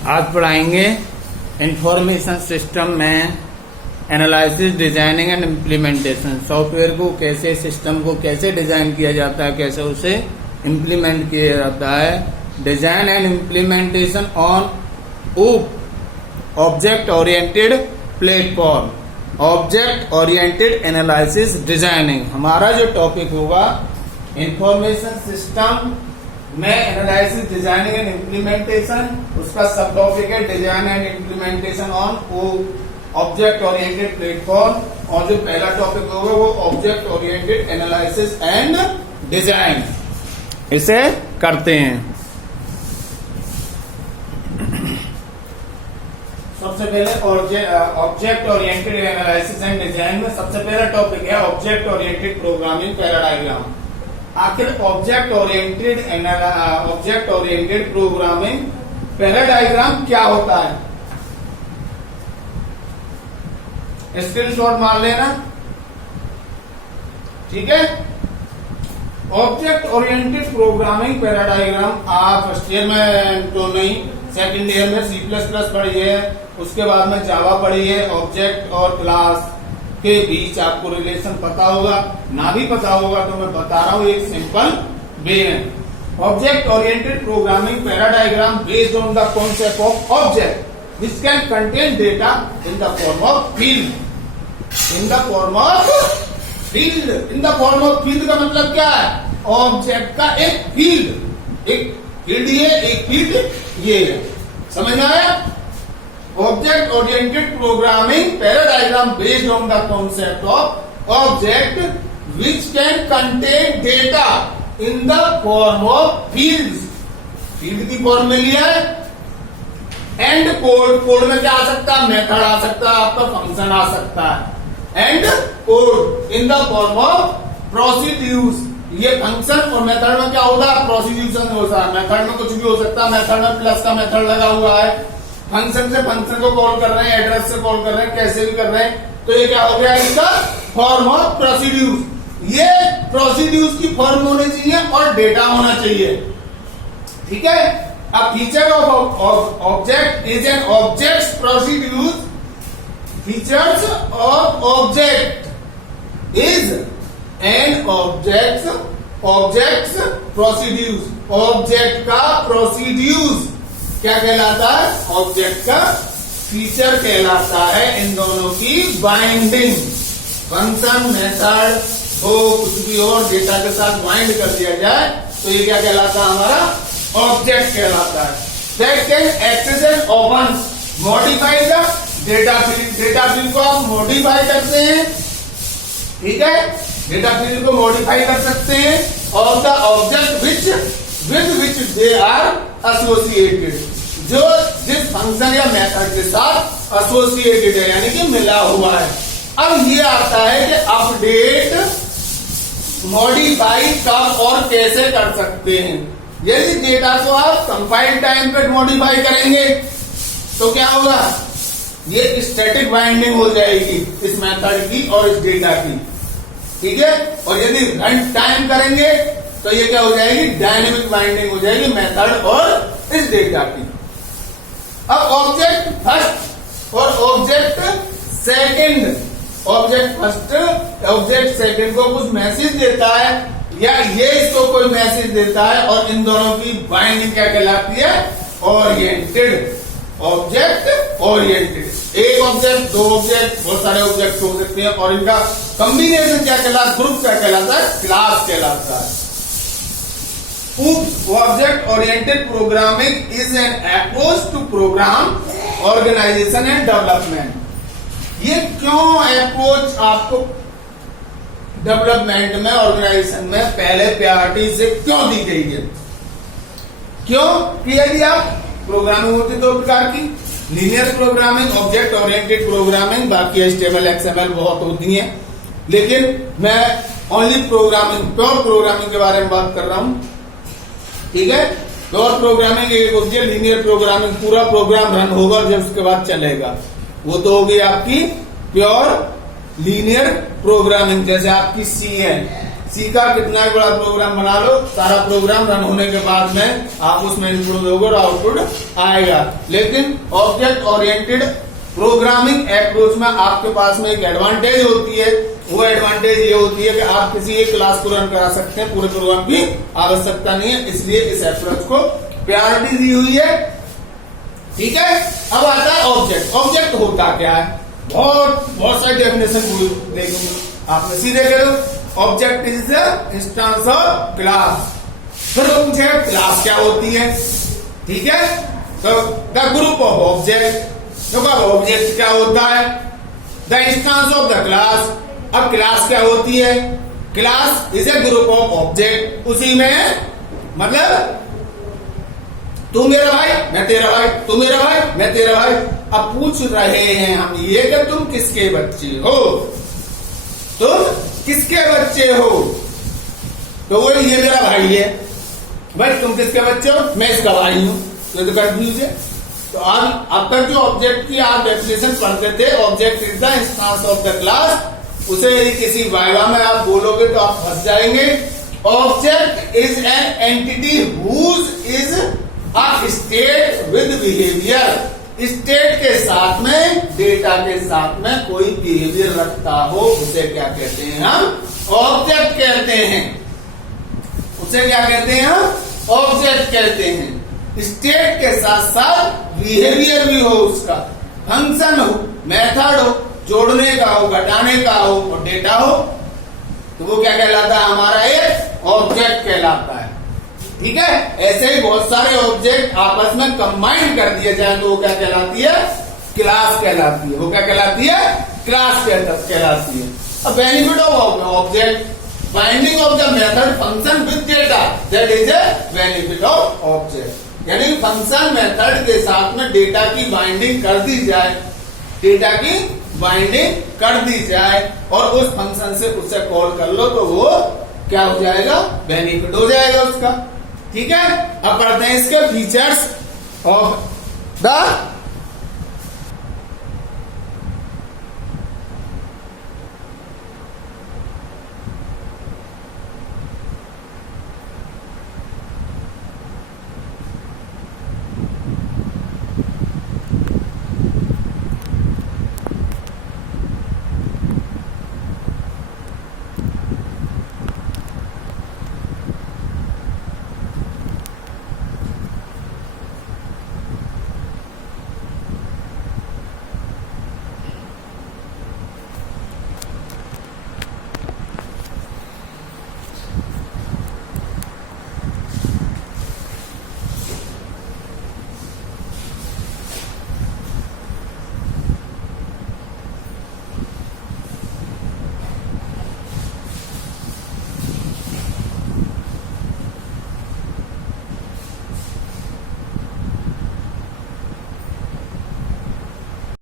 आज पढ़ाएंगे information system में analysis, designing and implementation. Software को कैसे, सिस्टम को कैसे डिजाइन किया जाता है, कैसे उसे इम्प्लीमेंट किया जाता है। Design and implementation on OOP object oriented platform, object oriented analysis designing. हमारा जो टॉपिक होगा इंफॉर्मेशन सिस्टम में एनालिसिस, डिजाइनिंग एंड इम्प्लीमेंटेशन। उसका सब टॉपिक है design and implementation on object oriented platform. और जो पहला टॉपिक होगा वो object oriented analysis and design. इसे करते हैं। सबसे पहले object oriented analysis and design में सबसे पहला टॉपिक है ऑब्जेक्ट ओरिएंटेड प्रोग्रामिंग पैराडायग्राम। आखिर ऑब्जेक्ट ओरिएंटेड प्रोग्रामिंग पैराडायग्राम क्या होता है? स्क्रीनशॉट मार लेना, ठीक है। ऑब्जेक्ट ओरिएंटेड प्रोग्रामिंग पैराडायग्राम आप फर्स्ट ईयर में तो नहीं, सेकंड ईयर में C++ पढ़ी है, उसके बाद में जावा पढ़ी है। ऑब्जेक्ट और क्लास के बीच आपको रिलेशन पता होगा, ना भी पता होगा तो मैं बता रहा हूं एक सिंपल वे है। Object oriented programming paradigm based on the concept of object which can contain data in the form of field. In the form of field, in the form of field का मतलब क्या है? Object का एक field, एक field ये, एक field ये है। समझ में आया? Object oriented programming paradigm based on the concept of object which can contain data in the form of fields. Field की फॉर्म में लिया है। एंड कोड, कोड में क्या आ सकता है? मेथड आ सकता है, आपका फंक्शन आ सकता है। And code in the form of procedures. ये फंक्शन और मेथड में क्या होता है? प्रोसीड्यूशन होता है। मेथड में कुछ भी हो सकता है, मेथड में प्लस का मेथड लगा हुआ है। फंक्शन से फंक्शन को कॉल कर रहे हैं, एड्रेस से कॉल कर रहे हैं, कैसे भी कर रहे हैं, तो ये क्या हो गया? इसका फॉर्म ऑफ प्रोसीड्यूर्स। ये प्रोसीड्यूर्स की फॉर्म होनी चाहिए और डेटा होना चाहिए, ठीक है। अब feature of object is an object procedures. Features of object is N objects procedures. Object का प्रोसीड्यूर्स क्या कहलाता है? ऑब्जेक्ट का फीचर कहलाता है। इन दोनों की बाइंडिंग, फंक्शन, मेथड हो कुछ भी और डेटा के साथ बाइंड कर दिया जाए तो ये क्या कहलाता है? हमारा ऑब्जेक्ट कहलाता है। That can access and open modify the data field. Data field को आप मॉडिफाई करते हैं, ठीक है। डेटा फील्ड को मॉडिफाई कर सकते हैं और the object with which they are associated, जो जिस फंक्शन या मेथड के साथ एसोसिएटेड है, यानी कि मिला हुआ है। अब ये आता है कि अपडेट, मॉडिफाई कब और कैसे कर सकते हैं। यदि डेटा को आप कंपाइल टाइम पे मॉडिफाई करेंगे तो क्या होगा? ये स्टैटिक बाइंडिंग हो जाएगी इस मेथड की और इस डेटा की, ठीक है। और यदि रन टाइम करेंगे तो ये क्या हो जाएगी? डायनेमिक बाइंडिंग हो जाएगी मेथड और इस डेटा की। अब ऑब्जेक्ट फर्स्ट और object second, object first, object second को कुछ मैसेज देता है या ये इसको कोई मैसेज देता है और इन दोनों की बाइंडिंग क्या कहलाती है? Oriented, object oriented. एक ऑब्जेक्ट, दो ऑब्जेक्ट, बहुत सारे ऑब्जेक्ट हो सकते हैं और इनका कॉम्बिनेशन क्या कहलाता है? ग्रुप क्या कहलाता है? क्लास कहलाता है। Object oriented programming is an approach to program organisation and development. ये क्यों अप्रोच आपको डेवलपमेंट में, ऑर्गेनाइजेशन में पहले प्रायोरिटी से क्यों दी गई है? क्यों कि यदि आप प्रोग्रामिंग होती दो प्रकार की, linear programming, object oriented programming, बाकी HTML XML बहुत होती हैं, लेकिन मैं ओनली प्रोग्रामिंग, प्योर प्रोग्रामिंग के बारे में बात कर रहा हूं, ठीक है। प्योर प्रोग्रामिंग एक होती है, लीनियर प्रोग्रामिंग पूरा प्रोग्राम रन होगा जब उसके बाद चलेगा, वो तो होगी आपकी प्योर लीनियर प्रोग्रामिंग। जैसे आपकी C है, सी का कितना भी बड़ा प्रोग्राम बना लो, सारा प्रोग्राम रन होने के बाद में आप उसमें इनपुट दोगे और आउटपुट आएगा। लेकिन ऑब्जेक्ट ओरिएंटेड प्रोग्रामिंग अप्रोच में आपके पास में एक एडवांटेज होती है, वो एडवांटेज ये होती है कि आप किसी एक क्लास को रन करा सकते हैं, पूरे प्रोग्राम की आवश्यकता नहीं है, इसलिए इस अप्रोच को प्रायोरिटी दी हुई है। ठीक है, अब आता है ऑब्जेक्ट। ऑब्जेक्ट होता क्या है, बहुत सारी डेफिनेशन देखेंगे आपने, सीधे करो object is the instance of class. फिर वो पूछे क्लास क्या होती है, ठीक है, तो द ग्रुप ऑफ ऑब्जेक्ट, तो ऑब्जेक्ट क्या होता है, the instance of the class. अब क्लास क्या होती है, class is a group of object, उसी में मतलब तू मेरा भाई मैं तेरा भाई, तू मेरा भाई मैं तेरा भाई। अब पूछ रहे हैं हम ये कि तुम किसके बच्चे हो, तुम किसके बच्चे हो, तो वो ये मेरा भाई है, भाई तुम किसके बच्चे हो, मैं इसका भाई हूं, तो कंफ्यूज है। तो अब तक जो ऑब्जेक्ट की आप डेफिनेशन पढ़ते थे, object is the instance of the class, उसे यदि किसी वाइवा में आप बोलोगे तो आप फंस जाएंगे। Object is an entity whose is a state with behaviour, state के साथ में, डेटा के साथ में कोई बिहेवियर रखता हो, उसे क्या कहते हैं हम, ऑब्जेक्ट कहते हैं। उसे क्या कहते हैं हम, ऑब्जेक्ट कहते हैं। स्टेट के साथ साथ बिहेवियर भी हो, उसका फंक्शन हो, मेथड हो, जोड़ने का हो, घटाने का हो और डेटा हो, तो वो क्या कहलाता है, हमारा एक ऑब्जेक्ट कहलाता है। ठीक है, ऐसे ही बहुत सारे ऑब्जेक्ट आपस में कंबाइन कर दिए जाए तो वो क्या कहलाती है, क्लास कहलाती है। वो क्या कहलाती है, क्लास कहलाती है। अब benefit of object, binding of the method function with data, that is a benefit of object. यानी फंक्शन मेथड के साथ में डेटा की बाइंडिंग कर दी जाए, डेटा की बाइंडिंग कर दी जाए और उस फंक्शन से उसे कॉल कर लो तो वो क्या हो जाएगा, बेनिफिट हो जाएगा उसका। ठीक है, अब पढ़ते हैं इसके फीचर्स ऑफ द